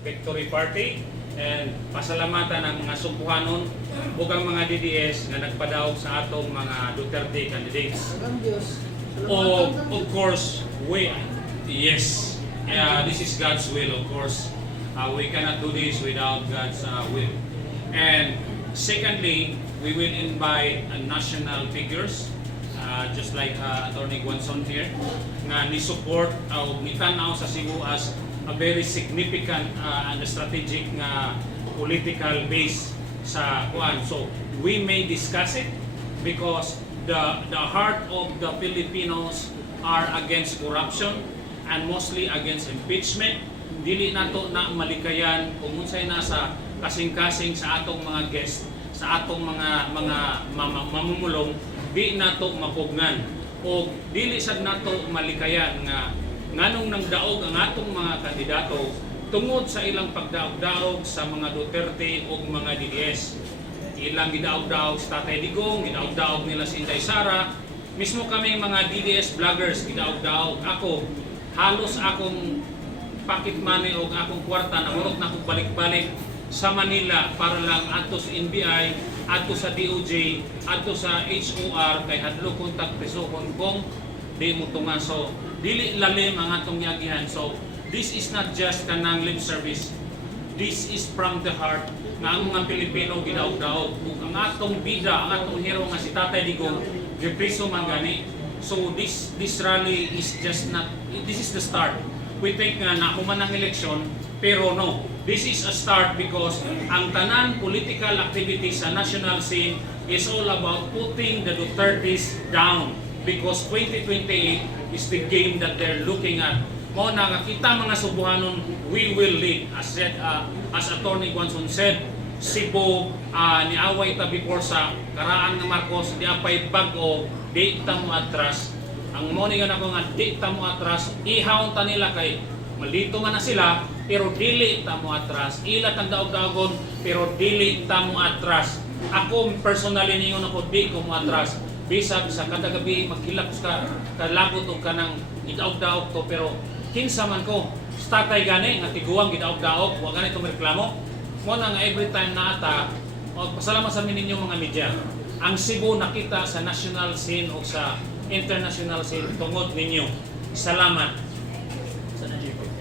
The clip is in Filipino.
victory party and pasalamatan ang mga sumpuhanon ug ang mga DDS nga nagpadaog sa atong mga Duterte candidates. Of course, yes, this is God's will, of course. We cannot do this without God's will. And secondly, we will invite national figures, just like Attorney Guanzon here, na ni-support o ni-tanaw sa Cebu as a very significant and strategic political base sa kuan. So we may discuss it because the heart of the Filipinos are against corruption and mostly against impeachment. Dili nato na malikayan kung unsay nasa kasing-kasing sa atong mga guest, sa atong mga mamumulong, di nato mapugnan o dili sad nato malikayan nga nganong nangdaog ang atong mga kandidato tungod sa ilang pagdaog-daog sa mga Duterte o mga DDS. Ilang gidaog-daog sa Tatay Digong, gidaog-daog nila si Inday Sara, mismo kaming mga DDS vloggers gidaog-daog. Ako, halos akong pocket money o akong kwarta na murot na akong balik-balik sa Manila para lang ato sa NBI, ato sa DOJ, ato sa HOR kay hadlo kontak presokon kung di mo tunga. So dili lalim ang atong yagihan. So this is not just kanang lip service. This is from the heart nga ang mga Pilipino gidaog-daog ug ang atong bida, ang atong hero nga si Tatay Digong gipriso man gani. So this rally is just not, this is the start. We think nga nahuman ang eleksyon, pero no, this is a start because ang tanan political activities sa national scene is all about putting the Dutertes down because 2028 is the game that they're looking at. Mo na kita mga Subuhanon, we will lead. As Attorney Guanzon said, Cebu niaway ta before sa karaan ng Marcos, di apay bag-o, di ta mo atras. Ang morning nga nako nga di ta mo atras, ihawon ta nila kay malito man na sila, pero dili ta mo atras. Ila tang daog-dagon, pero dili ta mo atras. Ako personally ningon ako di ko mo atras. Bisag sa kada gabi maghilak ka kalabot og kanang gidaog-daog to, pero kinsa man ko statay gani nga tiguang gidaog-daog, wa gani to reklamo. Mo na nga every time na ata, pasalamat sa ninyo mga media. Ang Cebu nakita sa national scene o sa international scene tungod ninyo. Salamat.